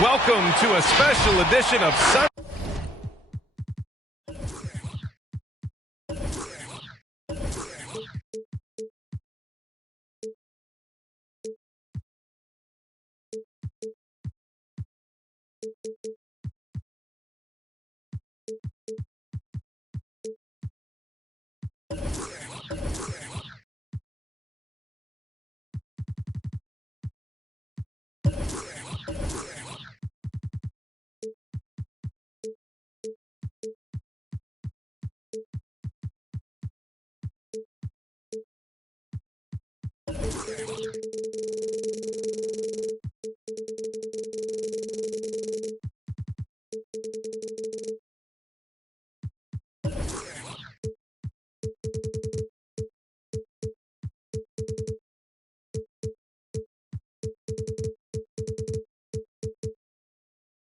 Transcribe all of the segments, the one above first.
Welcome to a special edition of Sun.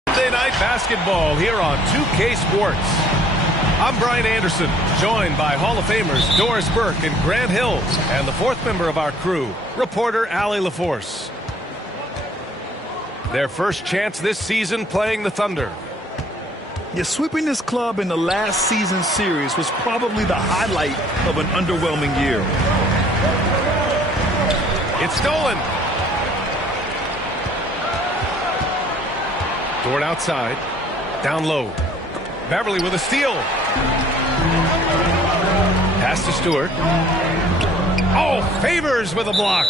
Monday Night Basketball here on 2K Sports. I'm Brian Anderson, joined by Hall of Famers Doris Burke and Grant Hills, and the fourth member of our crew, reporter Allie LaForce. Their first chance this season playing the Thunder. Yeah, sweeping this club in the last season series was probably the highlight of an underwhelming year. It's stolen. Dort outside, down low. Beverly with a steal. Pass to Stewart. Oh, Favors with a block.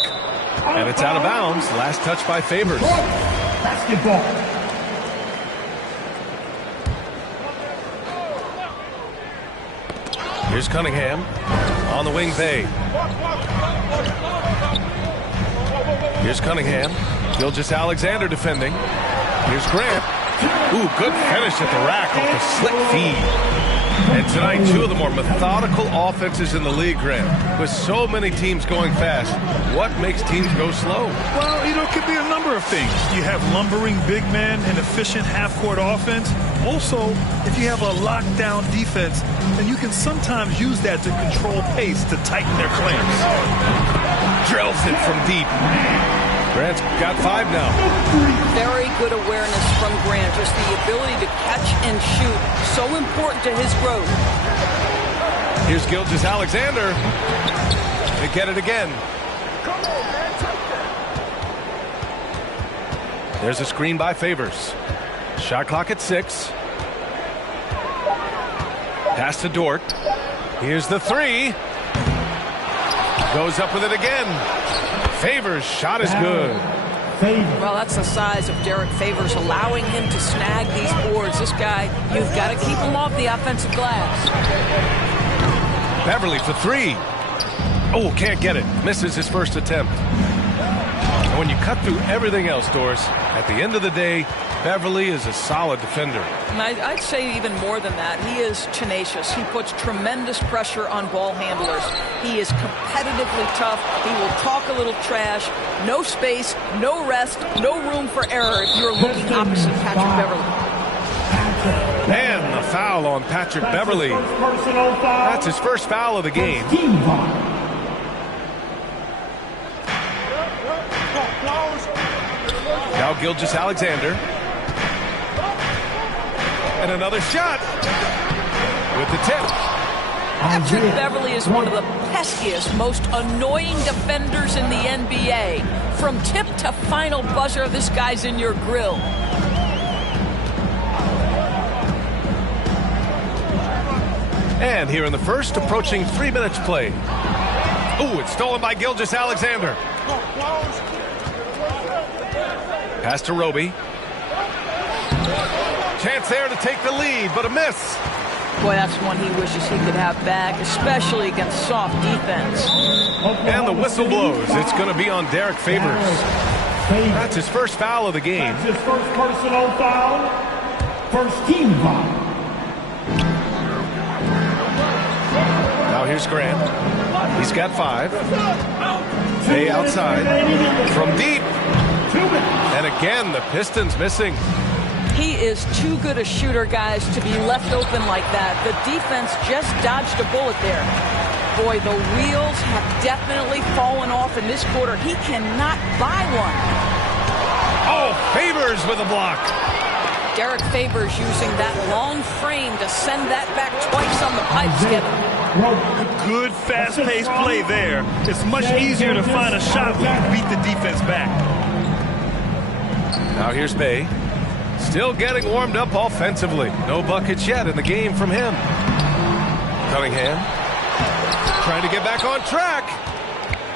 And it's out of bounds. Last touch by Favors. Basketball. Here's Cunningham. On the wing, Bay. Here's Cunningham. Gilgeous-Alexander defending. Here's Grant. Ooh, good finish at the rack off a slick feed. And tonight, two of the more methodical offenses in the league, Grant. With so many teams going fast, what makes teams go slow? Well, it could be a number of things. You have lumbering big men and efficient half-court offense. Also, if you have a lockdown defense, then you can sometimes use that to control pace to tighten their clamps. Drills it from deep. Grant's got 5 now. Very good awareness from Grant. Just the ability to catch and shoot. So important to his growth. Here's Gilgeous-Alexander. They get it again. There's a screen by Favors. Shot clock at 6. Pass to Dort. Here's the 3. Goes up with it again. Favors' shot is good. Well, that's the size of Derek Favors, allowing him to snag these boards. This guy, you've got to keep him off the offensive glass. Beverly for 3. Oh, can't get it. Misses his first attempt. And when you cut through everything else, Doris, at the end of the day, Beverly is a solid defender. And I'd say even more than that. He is tenacious. He puts tremendous pressure on ball handlers. He is competitively tough. He will talk a little trash. No space, no rest, no room for error if you're looking opposite Patrick Beverly. And the foul on Patrick Beverly. That's his first foul of the game. Now Gilgeous-Alexander. And another shot with the tip. Patrick Beverly is one of the peskiest, most annoying defenders in the NBA. From tip to final buzzer, this guy's in your grill. And here in the first, approaching 3 minutes played. Ooh, it's stolen by Gilgeous-Alexander. Pass to Roby. Chance chance there to take the lead, but a miss. Boy, that's one he wishes he could have back, especially against soft defense. And the whistle blows. It's going to be on Derek Favors. That's his first foul of the game. That's his first personal foul. First team foul. Now here's Grant. He's got 5. Bay outside. From deep. And again, the Pistons missing. He is too good a shooter, guys, to be left open like that. The defense just dodged a bullet there. Boy, the wheels have definitely fallen off in this quarter. He cannot buy one. Oh, Favors with a block. Derek Favors using that long frame to send that back twice on the pipes, Kevin. Good, fast-paced play there. It's much easier to find a shot when you beat the defense back. Now here's Bay. Still getting warmed up offensively. No buckets yet in the game from him. Cunningham trying to get back on track.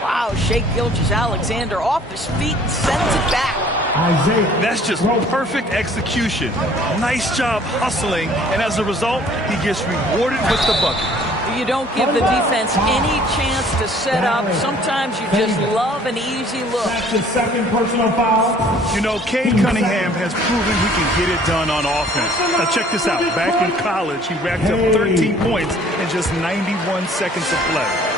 Wow, Shai Gilgeous-Alexander off his feet and sends it back. That's just perfect execution. Nice job hustling, and as a result, he gets rewarded with the bucket. You don't give the defense any chance to set up. Sometimes you just love an easy look. That's his second personal foul. You know, Cade Cunningham has proven he can get it done on offense. Now check this out. Back in college, he racked up 13 points in just 91 seconds of play.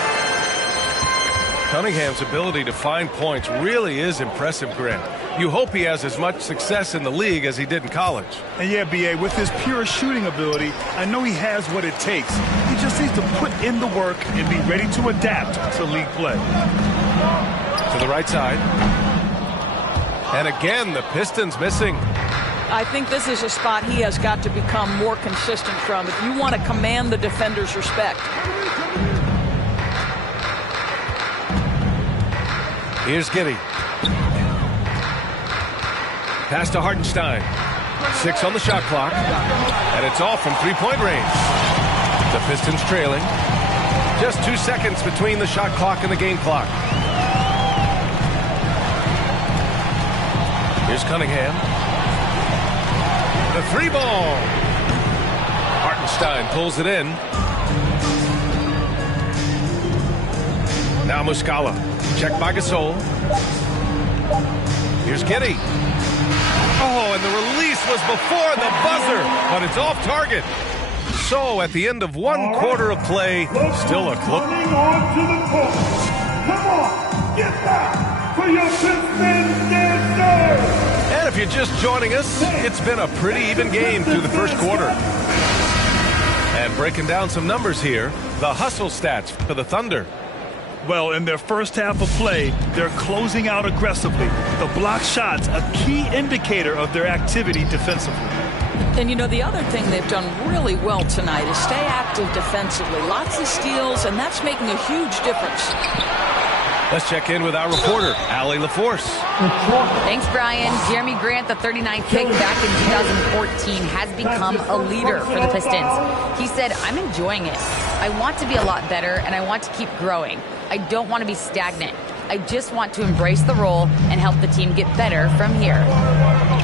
Cunningham's ability to find points really is impressive, Grant. You hope he has as much success in the league as he did in college. And yeah, B.A., with his pure shooting ability, I know he has what it takes. He just needs to put in the work and be ready to adapt to league play. To the right side. And again, the Pistons missing. I think this is a spot he has got to become more consistent from if you want to command the defender's respect. Here's Giddey. Pass to Hartenstein. 6 on the shot clock. And it's off from three-point range. The Pistons trailing. Just 2 seconds between the shot clock and the game clock. Here's Cunningham. The 3-ball. Hartenstein pulls it in. Now Muscala. Checked by Gasol. Here's Giddey. Oh, and the release was before the buzzer, but it's off target. So at the end of one quarter of play, still a close. On to the court. Come on, get back for your Pistons dancer. And if you're just joining us, it's been a pretty even game through the first quarter. And breaking down some numbers here, the hustle stats for the Thunder. Well, in their first half of play, they're closing out aggressively. The block shots, a key indicator of their activity defensively. And, you know, the other thing they've done really well tonight is stay active defensively. Lots of steals, and that's making a huge difference. Let's check in with our reporter, Allie LaForce. Thanks, Brian. Jeremy Grant, the 39th pick back in 2014, has become a leader for the Pistons. He said, "I'm enjoying it. I want to be a lot better, and I want to keep growing. I don't want to be stagnant. I just want to embrace the role and help the team get better from here."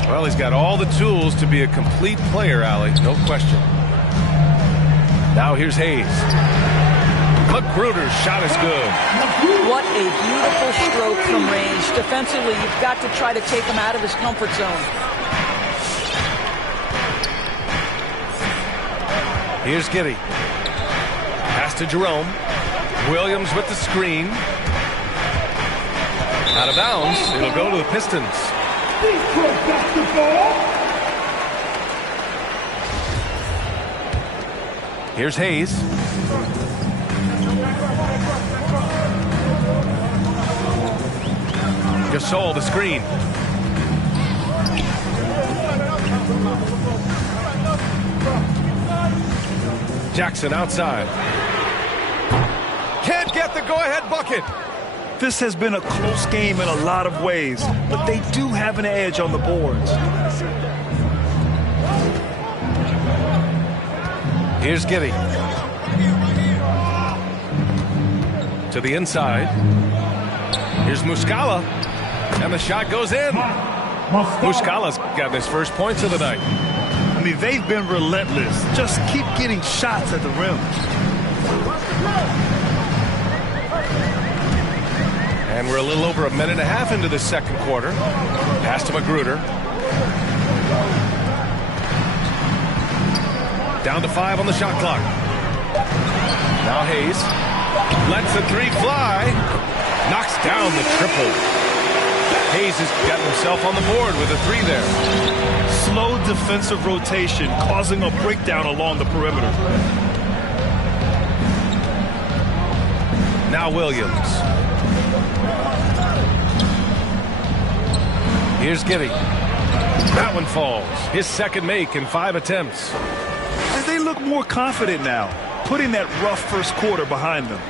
Well, he's got all the tools to be a complete player, Allie, no question. Now here's Hayes. McGruder's shot is good. What a beautiful stroke from range. Defensively, you've got to try to take him out of his comfort zone. Here's Giddey. Pass to Jerome. Williams with the screen. Out of bounds. It'll go to the Pistons. Here's Hayes. Gasol the screen. Jackson outside. Can't get the go-ahead bucket. This has been a close game in a lot of ways, but they do have an edge on the boards. Here's Giddey. To the inside. Here's Muscala. And the shot goes in. Muscala's gotten his first points of the night. mean, they've been relentless. Just keep getting shots at the rim. And we're a little over a minute and a half into the second quarter. Pass to Magruder. Down to 5 on the shot clock. Now Hayes lets the three fly. Knocks down the triple. Hayes has got himself on the board with a three there. Slow defensive rotation causing a breakdown along the perimeter. Now Williams. Here's Giddey. That one falls. His second make in 5 attempts. As they look more confident now, putting that rough first quarter behind them.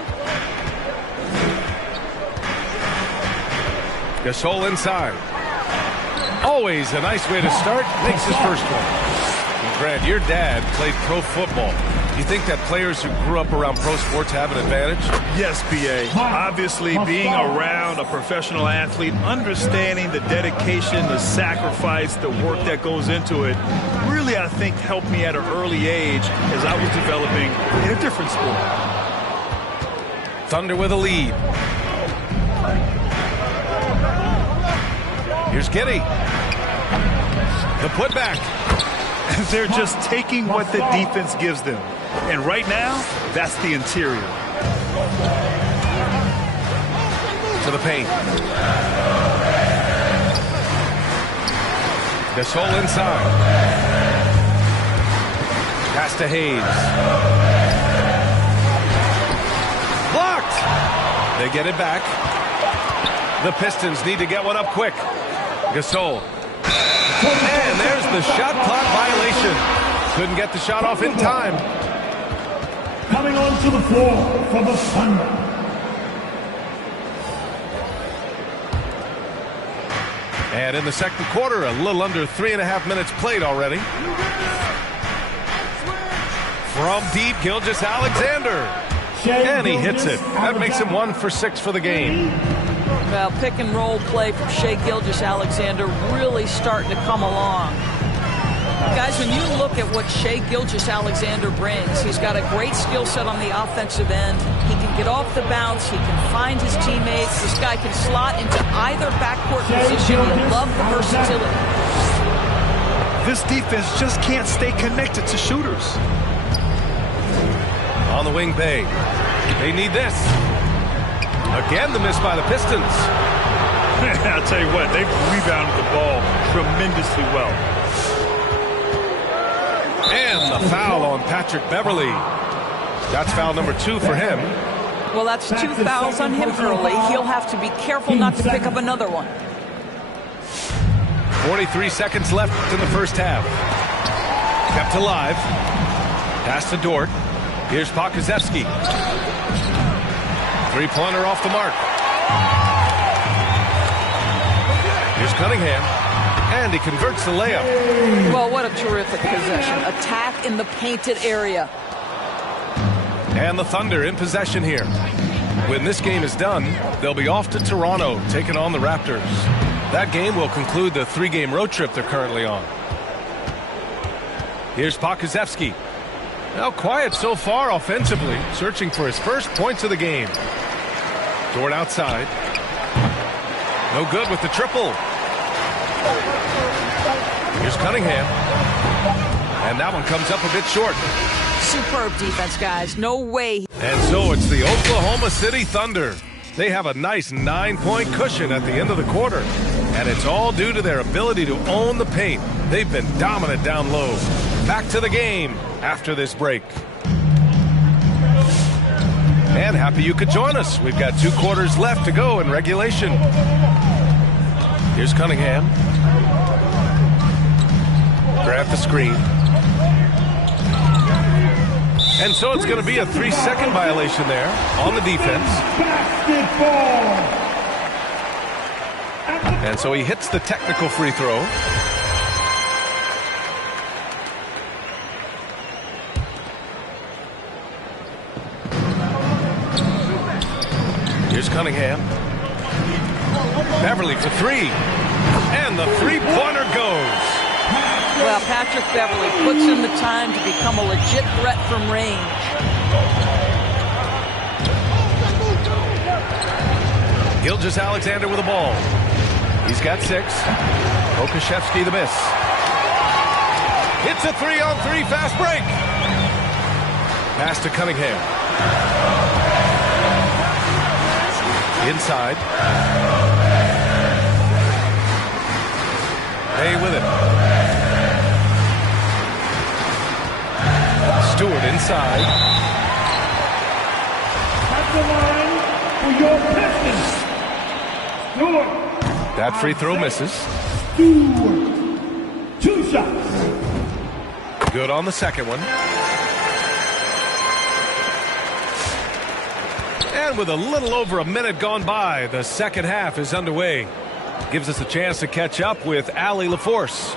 Gasol inside. Always a nice way to start. Makes his first one. And Grant, your dad played pro football. You think that players who grew up around pro sports have an advantage? Yes, B.A. Obviously, being around a professional athlete, understanding the dedication, the sacrifice, the work that goes into it, really, I think, helped me at an early age as I was developing in a different sport. Thunder with a lead. Here's Giddey. The putback. They're just taking what the defense gives them. And right now, that's the interior. To the paint. Gasol inside. Pass to Hayes. Blocked. They get it back. The Pistons need to get one up quick. Gasol. And there's the shot clock violation. Couldn't get the shot off in time. Coming onto the floor for the Thunder. And in the second quarter, a little under 3.5 minutes played already. From deep, Gilgeous-Alexander. And he hits it. That makes him 1 for 6 for the game. Well, pick and roll play from Shai Gilgeous-Alexander really starting to come along. Guys, when you look at what Shai Gilgeous-Alexander brings, he's got a great skill set on the offensive end. He can get off the bounce. He can find his teammates. This guy can slot into either backcourt position. You love the versatility. This defense just can't stay connected to shooters. On the wing, Bay. They need this. Again, the miss by the Pistons. I'll tell you what, they've rebounded the ball tremendously well. And the foul on Patrick Beverley. That's foul number 2 for him. Well, that's 2 fouls on him early. He'll have to be careful not to pick up another one. 43 seconds left in the first half. Kept alive. Pass to Dort. Here's Pokusevski. Three-pointer off the mark. Here's Cunningham. And he converts the layup. Well, what a terrific possession. Attack in the painted area. And the Thunder in possession here. When this game is done, they'll be off to Toronto, taking on the Raptors. That game will conclude the 3-game road trip they're currently on. Here's Pokusevski. Now quiet so far offensively, searching for his first points of the game. Dort outside. No good with the triple. Here's Cunningham. And that one comes up a bit short. Superb defense, guys. No way. And so it's the Oklahoma City Thunder. They have a nice 9-point cushion at the end of the quarter. And it's all due to their ability to own the paint. They've been dominant down low. Back to the game after this break. And happy you could join us. We've got 2 quarters left to go in regulation. Here's Cunningham. Grab the screen. And so it's going to be a 3-second violation there on the defense. And so he hits the technical free throw. Here's Cunningham. Beverly for 3. And the three-pointer goes. Well, Patrick Beverley puts in the time to become a legit threat from range. Gilgeous-Alexander with the ball. He's got 6. Okashevsky the miss. It's a 3-on-3 fast break. Pass to Cunningham. Inside. Hay with it. Stewart inside. At the line for your Pistons. Stewart. That free throw misses. Two shots. Good on the second one. And with a little over a minute gone by, the second half is underway. Gives us a chance to catch up with Allie LaForce.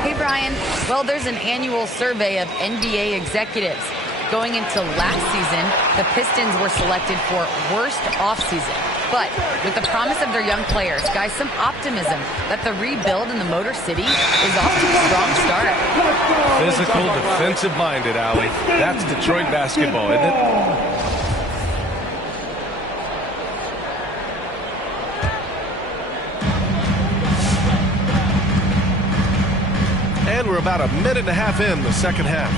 Hey, Brian. Well, there's an annual survey of NBA executives. Going into last season, the Pistons were selected for worst offseason. But with the promise of their young players, guys, some optimism that the rebuild in the Motor City is off to a strong start. Physical, defensive-minded, Allie. That's Detroit basketball, isn't it? And we're about a minute and a half in the second half.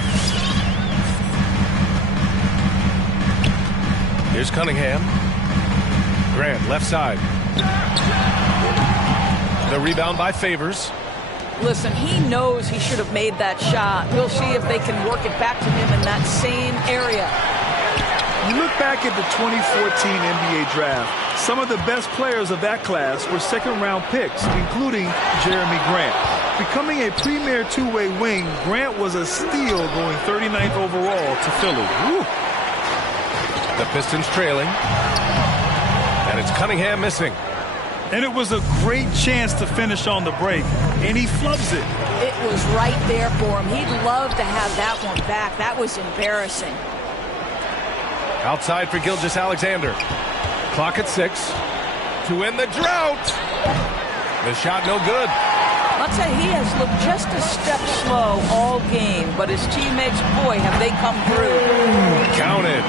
Here's Cunningham. Grant, left side. The rebound by Favors. Listen, he knows he should have made that shot. We'll see if they can work it back to him in that same area. You look back at the 2014 NBA draft, some of the best players of that class were second-round picks, including Jeremy Grant. Becoming a premier two-way wing, Grant was a steal going 39th overall to Philly. Woo. The Pistons trailing. And it's Cunningham missing. And it was a great chance to finish on the break, and he flubs it. It was right there for him. He'd love to have that one back. That was embarrassing. Outside for Gilgeous-Alexander. Clock at 6. To end the drought. The shot no good. I'll tell you, he has looked just a step slow all game, but his teammates, boy, have they come through. Counted.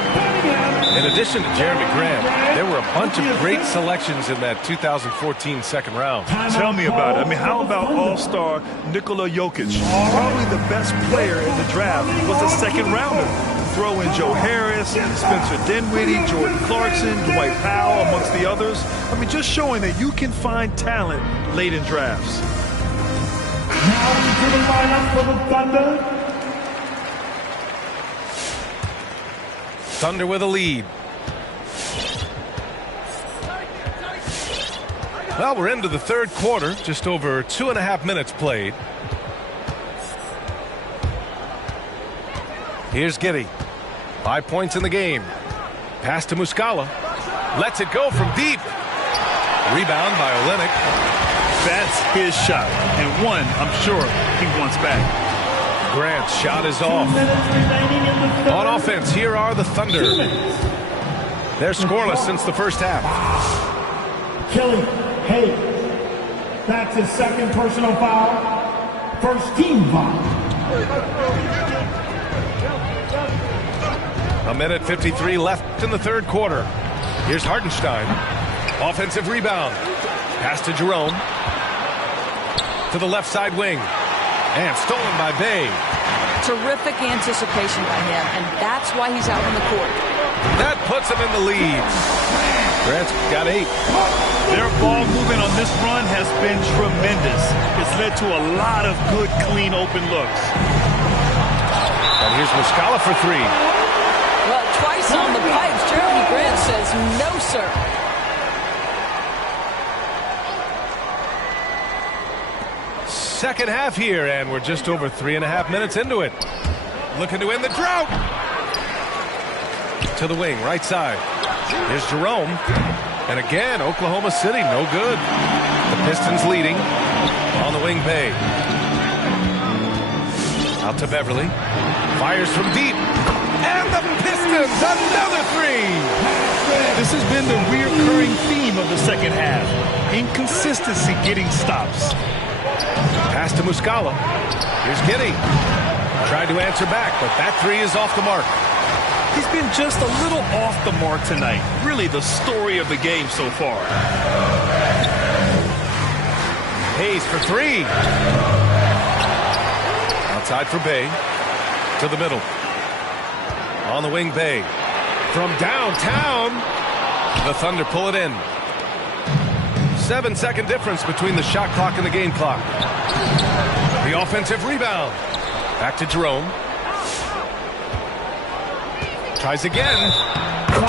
In addition to Jeremy Grant, there were a bunch of great selections in that 2014 second round. Tell me about it. I mean, how about all-star Nikola Jokic? Probably the best player in the draft was a second-rounder. Throw in Joe Harris, Spencer Dinwiddie, Jordan Clarkson, Dwight Powell, amongst the others. I mean, just showing that you can find talent late in drafts. Now into the lineup for the Thunder. Thunder with a lead. Well, we're into the third quarter, just over 2.5 minutes played. Here's Giddey. 5 points in the game. Pass to Muscala. Lets it go from deep. Rebound by Olynyk. That's his shot, and one I'm sure he wants back. Grant's shot is off. On offense, here are the Thunder. They're scoreless since the first half. Killian Hayes. That's his second personal foul. First team foul. A minute 53 left in the third quarter. Here's Hartenstein. Offensive rebound. Pass to Jerome. To the left side wing. And stolen by Bay. Terrific anticipation by him, and that's why he's out on the court. That puts him in the lead. Grant's got 8. Their ball movement on this run has been tremendous. It's led to a lot of good, clean, open looks. And here's Muscala for 3. Well, twice on the pipes, Jeremy Grant says no, sir. Second half here, and we're just over 3.5 minutes into it. Looking to end the drought. To the wing, right side. Here's Jerome. And again, Oklahoma City, no good. The Pistons leading. On the wing, Bay. Out to Beverly. Fires from deep. And the Pistons, another 3. This has been the recurring theme of the second half. Inconsistency getting stops. Pass to Muscala. Here's Giddey. Tried to answer back, but that three is off the mark. He's been just a little off the mark tonight. Really the story of the game so far. Hayes for three. Outside for Bey. To the middle. On the wing, Bey. From downtown. The Thunder pull it in. 7-second difference between the shot clock and the game clock. The offensive rebound. Back to Jerome. Tries again.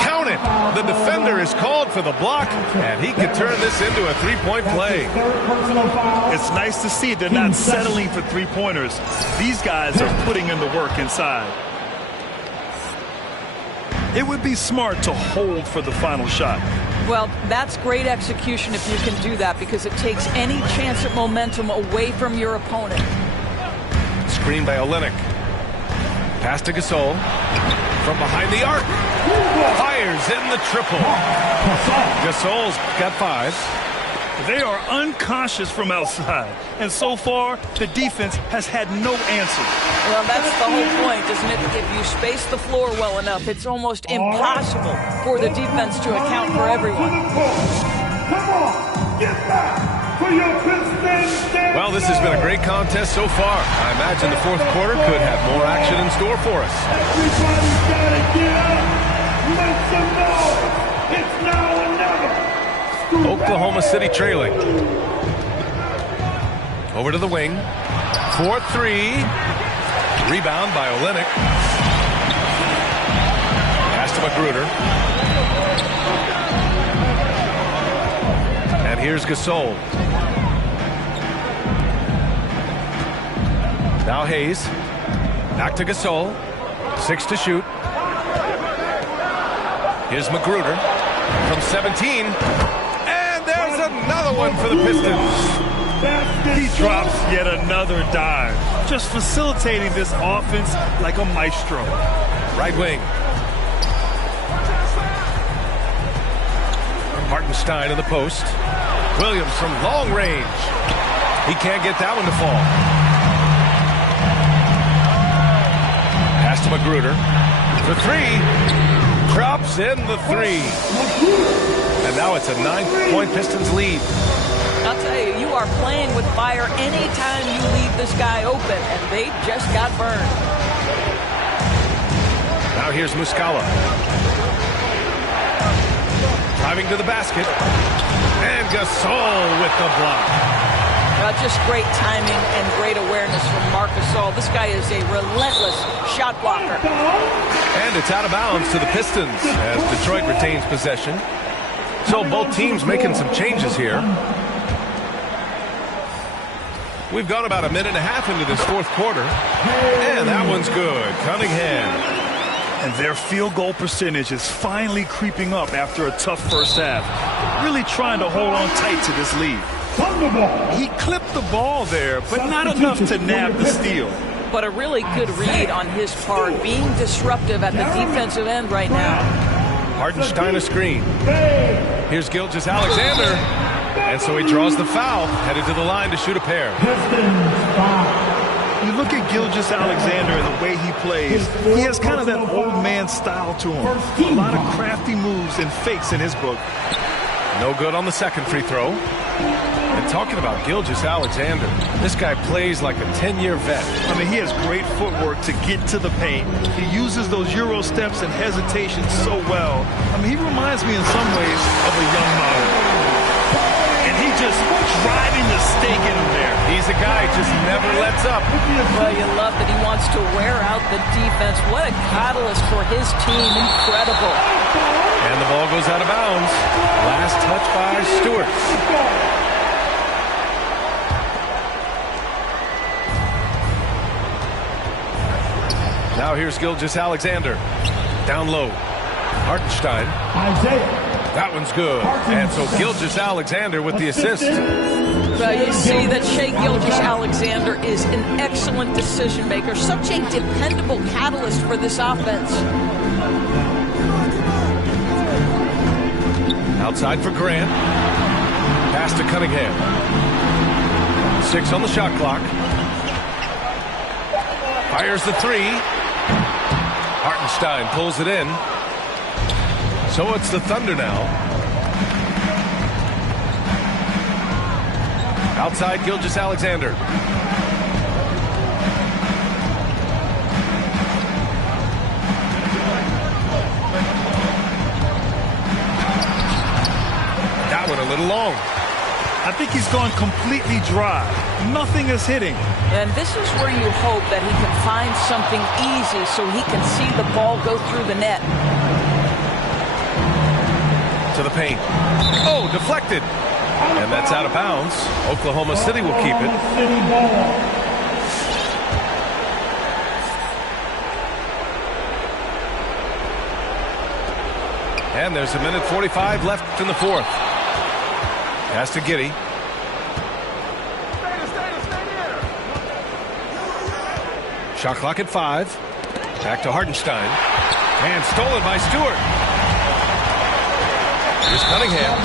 Count it. The defender is called for the block, and he could turn this into a three-point play. It's nice to see they're not settling for three-pointers. These guys are putting in the work inside. It would be smart to hold for the final shot. Well, that's great execution if you can do that, because it takes any chance at momentum away from your opponent. Screen by Olynyk. Pass to Gasol. From behind the arc. Fires in the triple. Gasol's got 5. They are unconscious from outside, and so far the defense has had no answer. Well, that's the whole point, isn't it? If you space the floor well enough, it's almost impossible for the defense to account for everyone. Come on, get back for your Pistons. Well, this has been a great contest so far. I imagine the fourth quarter could have more action in store for us. Everybody's gotta get up. Make some noise. It's now or never. Oklahoma City trailing. Over to the wing. 4-3. Rebound by Olynyk. Pass to Magruder. And here's Gasol. Now Hayes. Back to Gasol. 6 to shoot. Here's Magruder from 17. And there's another one for the Pistons. He drops yet another dive, just facilitating this offense like a maestro. Right wing. Hartenstein in the post. Williams from long range. He can't get that one to fall. Pass to Magruder. For 3. Drops in the 3. And now it's a 9-point Pistons lead. I'll tell you, you are playing with fire anytime you leave this guy open, and they just got burned. Now here's Muscala. Driving to the basket. And Gasol with the block. Just great timing and great awareness from Marc Gasol. This guy is a relentless shot blocker. And it's out of bounds to the Pistons as Detroit retains possession. So both teams making some changes here. We've gone about a minute and a half into this fourth quarter. And that one's good. Cunningham. And their field goal percentage is finally creeping up after a tough first half. Really trying to hold on tight to this lead. He clipped the ball there, but not enough to nab the steal. But a really good read on his part, being disruptive at the defensive end right now. Hartenstein a screen. Here's Gilgeous-Alexander. And so he draws the foul, headed to the line to shoot a pair. You look at Gilgeous-Alexander and the way he plays, he has kind of that old man style to him. A lot of crafty moves and fakes in his book. No good on the second free throw. And talking about Gilgeous-Alexander, this guy plays like a 10-year vet. I mean, he has great footwork to get to the paint. He uses those Euro steps and hesitations so well. I mean, he reminds me in some ways of a young model. And he just driving the stake in him there. He's a guy who just never lets up. Well, you love that he wants to wear out the defense. What a catalyst for his team. Incredible. And the ball goes out of bounds. Last touch by Stewart. Now here's Gilgeous-Alexander. Down low. Hartenstein. That one's good. And so Gilgeous-Alexander with the assist. You see that Shai Gilgeous-Alexander is an excellent decision maker. Such a dependable catalyst for this offense. Outside for Grant. Pass to Cunningham. 6 on the shot clock. Fires the 3. Hartenstein pulls it in. So it's the Thunder now. Outside Gilgeous-Alexander. That one a little long. I think he's gone completely dry. Nothing is hitting. And this is where you hope that he can find something easy so he can see the ball go through the net. To the paint. Oh, deflected. And that's out of bounds. Oklahoma City will keep it. And there's a minute 45 left in the fourth. Pass to Giddey. Shot clock at 5. Back to Hartenstein. And stolen by Stewart. Here's Cunningham.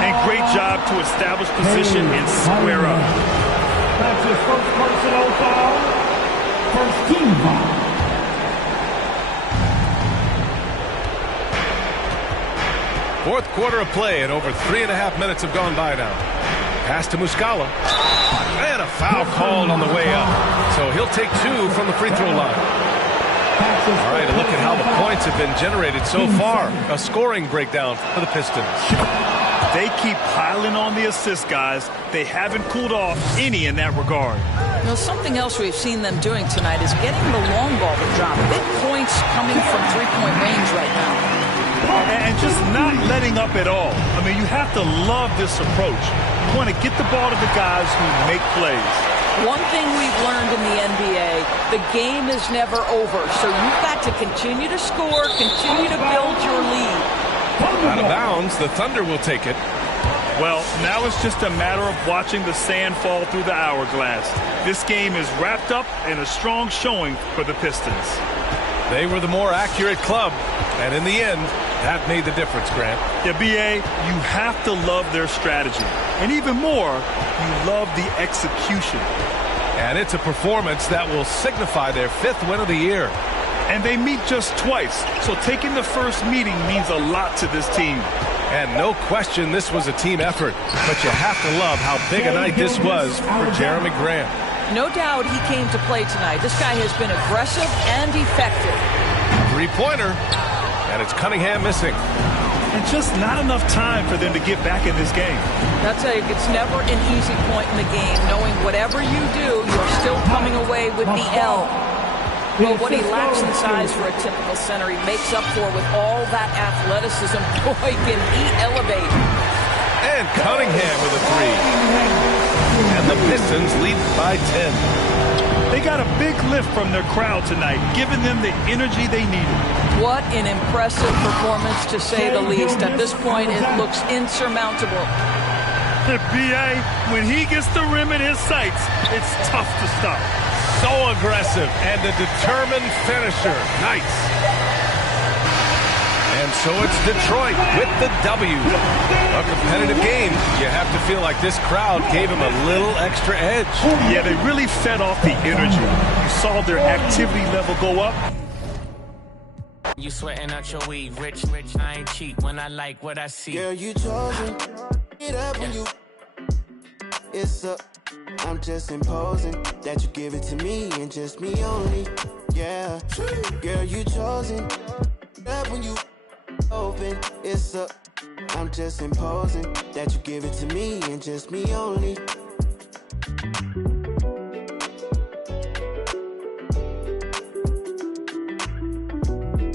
And great job to establish position and square up. That's his first personal foul. First team foul. Fourth quarter of play, and over 3.5 minutes have gone by now. Pass to Muscala. And a foul called on the way up. So he'll take 2 from the free throw line. All right, a look at how the points have been generated so far. A scoring breakdown for the Pistons. They keep piling on the assist, guys. They haven't cooled off any in that regard. Now, something else we've seen them doing tonight is getting the long ball to drop. Big points coming from three-point range right now. And just not letting up at all. I mean, you have to love this approach. You want to get the ball to the guys who make plays. One thing we've learned in the NBA, the game is never over. So you've got to continue to score, continue to build your lead. Out of bounds, the Thunder will take it. Well, now it's just a matter of watching the sand fall through the hourglass. This game is wrapped up in a strong showing for the Pistons. They were the more accurate club, and in the end, that made the difference, Grant. Yeah, B.A., you have to love their strategy. And even more, you love the execution. And it's a performance that will signify their 5th win of the year. And they meet just twice, so taking the first meeting means a lot to this team. And no question this was a team effort, but you have to love how big a night this was for Jerami Grant. No doubt he came to play tonight. This guy has been aggressive and effective. Three-pointer, and it's Cunningham missing. And just not enough time for them to get back in this game. I'll tell you, it's never an easy point in the game, knowing whatever you do, you're still coming away with the L. Well, what he lacks in size for a typical center, he makes up for with all that athleticism. Boy, can he elevate. And Cunningham with a 3. And the Pistons lead by 10. They got a big lift from their crowd tonight, giving them the energy they needed. What an impressive performance, to say the least. At this point, it looks insurmountable. B.A., when he gets the rim in his sights, it's tough to stop. So aggressive and a determined finisher. Nice. And so it's Detroit with the W. A competitive game. You have to feel like this crowd gave him a little extra edge. Yeah, they really fed off the energy. You saw their activity level go up. You sweating out your weed, rich, I ain't cheap when I like what I see. Girl, you chosen. Get up when you. It's up. I'm just imposing that you give it to me and just me only. Yeah. Girl, you chosen. Get up when you open. It's up. I'm just imposing that you give it to me and just me only.